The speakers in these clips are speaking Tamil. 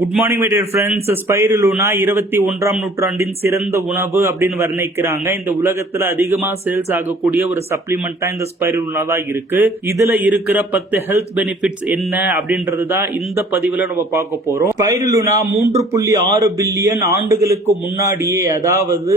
Good morning my dear friends. Spirulina 21ஆம் நூற்றாண்டின் சிறந்த உணவு அப்படின்னு வர்ணிக்கிறாங்க. இந்த உலகத்துல அதிகமா சேல்ஸ் ஆகக்கூடிய ஒரு சப்ளிமெண்டா இந்த ஸ்பைருலுனா தான் இருக்கு. இதுல இருக்கிற 10 ஹெல்த் பெனிஃபிட்ஸ் என்ன அப்படின்றது தான் இந்த பதிவுல நம்ம பார்க்க போறோம். ஸ்பைருலுனா 3.6 பில்லியன் ஆண்டுகளுக்கு முன்னாடியே, அதாவது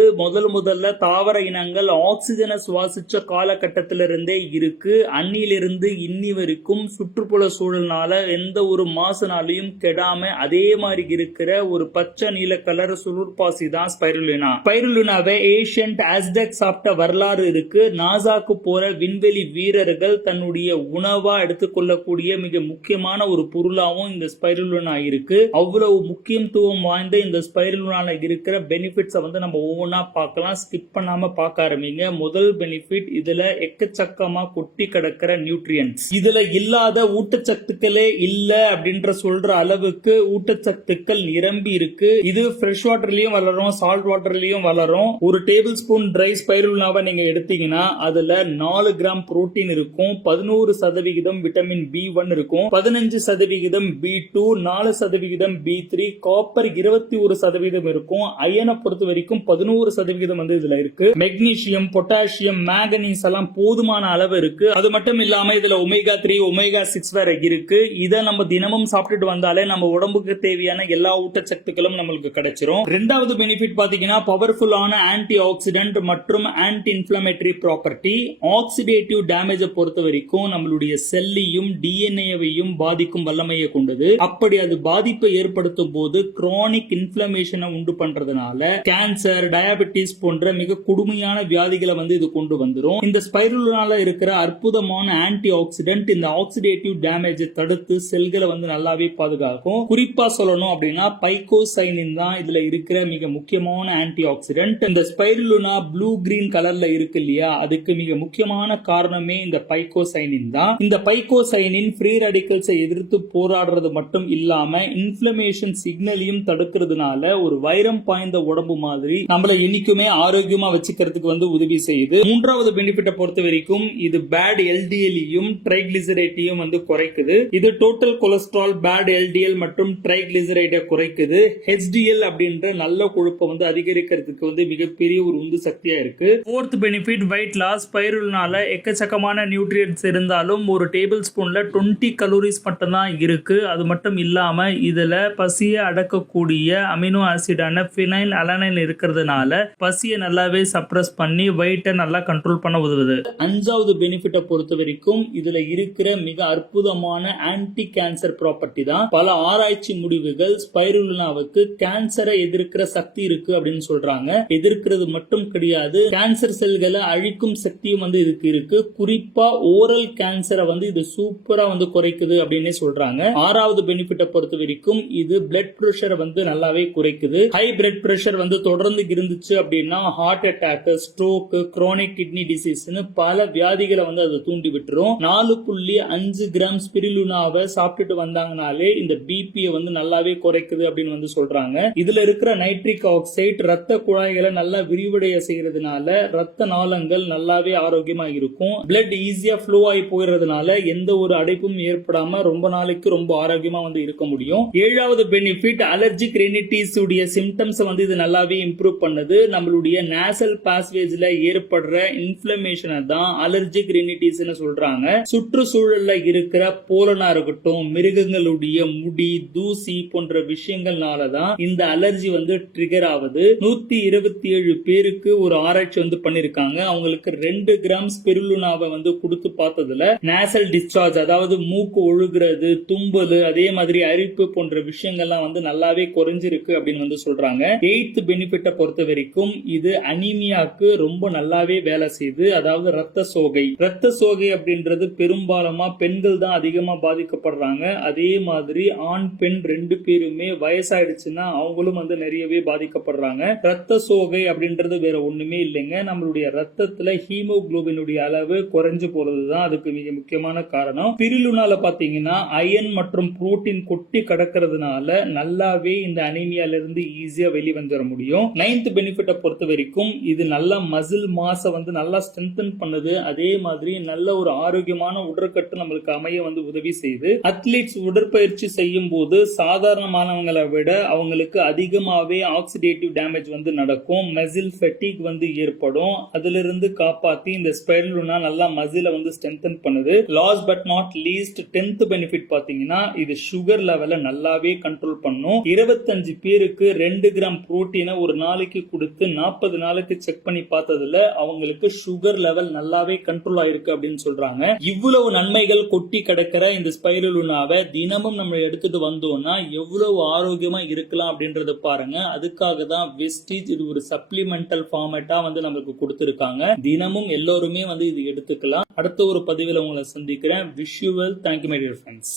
முதல்ல தாவர இனங்கள் ஆக்சிஜனை சுவாசிச்ச காலகட்டத்திலிருந்தே இருக்கு. அன்னிலிருந்து இன்னி வரைக்கும் சுற்றுப்புற சூழல்னால எந்த ஒரு மாசுனாலையும் கெடாம அதே மாதிரி இருக்கிற ஒரு பச்சை நீல கலர் சுருள்பாசி தான் ஸ்பைருலினா. ஸ்பைருலினாவை ஏஷியன்ட் ஆஸ்டெக் சாப்பிட்ட வரலாறு இருக்கு. நாசாக்கு போற விண்வெளி வீரர்கள் தன்னுடைய உணவா எடுத்துக்கொள்ளக்கூடிய மிக முக்கியமான ஒரு பொருளாவும் இந்த ஸ்பைருலினா இருக்கு. அவ்வளவு முக்கியத்துவம் வாய்ந்த இந்த ஸ்பைருலினால இருக்கிற பெனிஃபிட்ஸ் நம்ம ஒவ்வொன்றா பார்க்கலாம். ஸ்கிப் பண்ணாம பார்க்க ஆரம்பிங்க. முதல் பெனிஃபிட், இதுல எக்கச்சக்கமா கொட்டி கிடக்கிற நியூட்ரியன்ஸ். இதுல இல்லாத ஊட்டச்சத்துக்களே இல்ல அப்படின்ற சொல்ற அளவுக்கு ஊட்டச்சத்துக்கள் நிரம்பி இருக்கு. இது ஃப்ரெஷ் வாட்டர்லயும் வளரும், சால்ட் வாட்டர்லயும் வளரும். ஒரு டேபிள் ஸ்பூன் ட்ரை ஸ்பைருலினாவை நீங்க எடுத்தீங்கன்னா அதுல 4 கிராம் புரோட்டீன் இருக்கும், 11% விட்டமின் B1 இருக்கும், 15% B2, 4% B3, காப்பர் 21% இருக்கும். அயனை பொறுத்த வரைக்கும் 11% இதுல இருக்கு. மெக்னீசியம், பொட்டாசியம், மேங்கனீஸ் எல்லாம் போதுமான அளவு இருக்கு. அது மட்டும் இல்லாம இதுல ஒமேகா 3, ஒமேகா 6 வேற இருக்கு. இதை நம்ம தினமும் சாப்பிட்டுட்டு வந்தாலே நம்ம உடம்புக்கு தேவையான எல்லா ஊட்டச்சத்துக்களும் நம்மளுக்கு கிடைச்சிரும். ரெண்டாவது பெனிஃபிட் பாத்தீங்கன்னா பவர்ஃபுல்லான ஆன்டி ஆக்சிடென்ட் மற்றும் ஆன்டி இன்ஃப்ளமேட்டரி ப்ராப்பர்ட்டி. ஆக்சிடேட்டிவ் டேமேஜை பொறுத்த வரைக்கும் நம்மளுடைய செல்லையும் டிஎன்ஏவையும் பாதிக்கும் வல்லமையை கொண்டது. அப்படி அது பாதிப்பை ஏற்படுத்தும் போது கிரானிக் இன்ஃப்ளமேஷனை உண்டு பண்றதுனால கேன்சர், டயபெட்டிஸ் போன்ற மிக கொடுமையான வியாதிகளை இது கொண்டு வந்துரும். இந்த ஸ்பைருலினால இருக்கிற அற்புதமான ஆன்டி ஆக்சிடென்ட் இந்த ஆக்சிடேட்டிவ் டேமேஜை தடுத்து செல்களை நல்லாவே பாதுகாக்கும். குறிப்பா சொல்லணும் அப்படின்னா பைகோசைனின் தான் இதுல இருக்கிற மிக முக்கியமான ஆன்டி ஆக்சிடென்ட். இந்த ஸ்பைருலினா ப்ளூ கிரீன் கலர்ல இருக்கு இல்லையா, அதுக்கு மிக முக்கியமான காரணமே இந்த பைகோசைனின் தான். இந்த பைகோசைனின் ஃப்ரீ ரேடிக்கல்ஸை எதிர்த்து போராடுறது மட்டும் இல்லாம இன்ஃப்ளமேஷன் சிக்னலையும் தடுக்கிறதுனால ஒரு வைரம் பாய்ந்த உடம்பு மாதிரி நம்மள என்னைக்குமே ஆரோக்கியமா வச்சுக்கிறதுக்கு உதவி செய்யுது. மூன்றாவது பெனிஃபிட்டை பொறுத்த வரைக்கும் இது பேட் எல்டிஎல்லையும் ட்ரைகிளிசரைடையும் குறைக்குது. இது டோட்டல் கொலஸ்ட்ரால், பேட் எல்டிஎல் மற்றும் ட்ரைகிளிசரைடை குறைக்குது. ஹெச்டிஎல் அப்படின்ற நல்ல கொழுப்பை அதிகரிக்கிறதுக்கு மிகப்பெரிய ஒரு உந்து சக்தியா இருக்கு. Fourth benefit, weight loss. ஸ்பைருலினால எக்கச்சக்கமான நியூட்ரியன்ஸ் இருந்தாலும் ஒரு டேபிள் ஸ்பூன்ல 20 கலோரிஸ் மட்டும் தான் இருக்கு. அது மட்டும் இல்லாம இதுல பசியை அடக்கக்கூடிய அமினோ ஆசிடான பினைல் அலனைன் இருக்கிறதுனால பசியை நல்லாவே சப்ரஸ் பண்ணி வெயிட்டை நல்லா கண்ட்ரோல் பண்ண உதவுது. அஞ்சாவது பெனிஃபிட்டை பொறுத்த வரைக்கும் இதுல இருக்கிற மிக அற்புதமான ஆன்டி கேன்சர் ப்ராப்பர்ட்டி தான். பல ஆராய்ச்சி முடிவுகள் ஸ்பைருலினாவுக்கு கேன்சரை எதிர்க்கிற சக்தி இருக்கு அப்படின்னு சொல்றாங்க. எதிர்க்கிறது மட்டும் கிடையாது, கேன்சர் செல்களை அழிக்கும் சக்தியும் இதுக்கு இருக்கு. குறிப்பா ஓரல் கேன்சரை இது சூப்பரா குறைக்குது அப்படின்னு சொல்றாங்க. ஆறாவது பெனிஃபிட்டை பொறுத்த வரைக்கும் இது பிளட் பிரஷரை நல்லாவே குறைக்குது. ஹை பிளட் பிரஷர் தொடர்ந்து இருந்துச்சு அப்படின்னா heart attack, stroke, chronic kidney disease பல வியாதிகளை அது தூண்டி விட்டுரும். 4.5 கிராம் ஸ்பிருலினாவை சாப்பிட்டுட்டு வந்தாங்கனாலே இந்த பிபியை நல்லாவே குறைக்குது அப்படின்னு சொல்றாங்க. இதுல இருக்கிற நைட்ரிக் ஆக்சைடு ரத்த குழாய்களை நல்லா விரிவடைய செய்யறதுனால ரத்த நாளங்கள் நல்லாவே ஆரோக்கியமா இருக்கும். பிளட் ஈஸியா ஃப்ளோ ஆகி போயிடுறதுனால எந்த ஒரு அடைப்பும் ஏற்படாம ரொம்ப நாளைக்கு ரொம்ப ஆரோக்கியமா இருக்க முடியும். ஏழாவது பெனிஃபிட், அலர்ஜிக் ரெனிட்டிஸ் உடைய சிம்டம்ஸ் இது நல்லாவே இம்ப்ரூவ் பண்ணுது. நம்மளுடைய நேசல் பாஸ்வேஜ்ல ஏற்படுற இன்ஃப்ளமேஷனை தான் அலர்ஜிக் ரெனிட்டிஸ் சொல்றாங்க. சுற்றுச்சூழல்ல இருக்கிற போலனா இருக்கட்டும், மிருகங்களுடைய முடி, தூசி போன்ற விஷயங்கள்னால தான் இந்த அலர்ஜி ட்ரிகர் ஆகுது. 127 பேருக்கு ஒரு ஆராய்ச்சி பண்ணிருக்காங்க. அவங்களுக்கு 2 கிராம் ஸ்பிருலினாவை கொடுத்து பார்த்ததுல நேசல் டிஸ்சார்ஜ், அதாவது மூக்கு ஒழுகுறது, தும்பல், அதே மாதிரி அரிப்பு போன்ற விஷயங்கள்லாம் நல்லாவே குறைஞ்சிருக்கு அப்படின்னு சொல்றாங்க. 8th பெனிஃபிட்டை பொறுத்த வரைக்கும் இது அனீமியாக்கு ரொம்ப நல்லாவே வேலை செய்யுது. அதாவது ரத்த சோகை. ரத்த சோகை அப்படின்றது பெரும்பாலுமா பெண்கள் தான் அதிகமா பாதிக்கப்படுறாங்க. அதே மாதிரி ஆண் பெண் 2 பேருமே வயசாயிடுச்சுன்னா அவங்களும் நிறையவே பாதிக்கப்படுறாங்க. ரத்த சோகை அப்படின்றது வேற ஒண்ணுமே இல்லைங்க, நம்மளுடைய ரத்தத்துல ஹீமோகுளோபினுடைய அளவு குறைஞ்சு போறதுதான் அதுக்கு மிக முக்கியமான காரணம். ஸ்பிருலினால பாத்தீங்கன்னா அயன் மற்றும் புரோட்டீன் கொட்டி கடக்கிறதுனால நல்லாவே இந்த அனீமியால இருந்து ஈஸியா வெளிவந்துட முடியும். 9th பெனிஃபிட்டை பொறுத்த வரைக்கும் இது நல்ல மசில் மாஸ நல்லா ஸ்ட்ரென்தன் பண்ணுது. அதே மாதிரி நல்ல ஒரு ஆரோக்கியமான உடற்கட்டு நம்மளுக்கு அமைய உதவி செய்யுது. அத்லீட்ஸ் உடற்பயிற்சி செய்யும் போது சாதாரணமானவங்களை விட அவங்களுக்கு அதிகமாவே ஆக்சிடேட்டிவ் டேமேஜ் வந்து நடக்கும், மசில் ஃபெட்டிக் வந்து ஏற்படும். அதுல இருந்து காப்பாத்தி இந்த ஸ்பைருலினா நல்லா மசில வந்து ஸ்ட்ரென்தன் பண்ணுது. Last but not least 10th benefit பாத்தீங்கன்னா இது சுகர் லெவலை நல்லாவே கண்ட்ரோல் பண்ணும். 25 பேருக்கு 2 கிராம் புரோட்டீனை ஒரு நாளைக்கு கொடுத்து 40 நாளுக்கு செக் பண்ணி பார்த்ததுல அவங்களுக்கு சுகர் லெவல் நல்லாவே கண்ட்ரோல் ஆயிருக்கு அப்படின்னு சொல்றாங்க. இவ்வளவு நன்மைகள் கொட்டி கிடக்கிற இந்த ஸ்பைருலினாவை தினமும் நம்ம எடுத்துட்டு வந்தோம்னா எவ்வளவு ஆரோக்கியமா இருக்கலாம் அப்படின்றத பாருங்க. அதுக்காக தான் வெஸ்டீஜ் இது ஒரு சப்ளிமெண்டல் ஃபார்மேட்டா வந்து நமக்கு கொடுத்திருக்காங்க. தினமும் எல்லோருமே வந்து இது எடுத்துக்கலாம். அடுத்த ஒரு பதிவில் உங்களை சந்திக்கிறேன். Wish you well. Thank you my dear friends.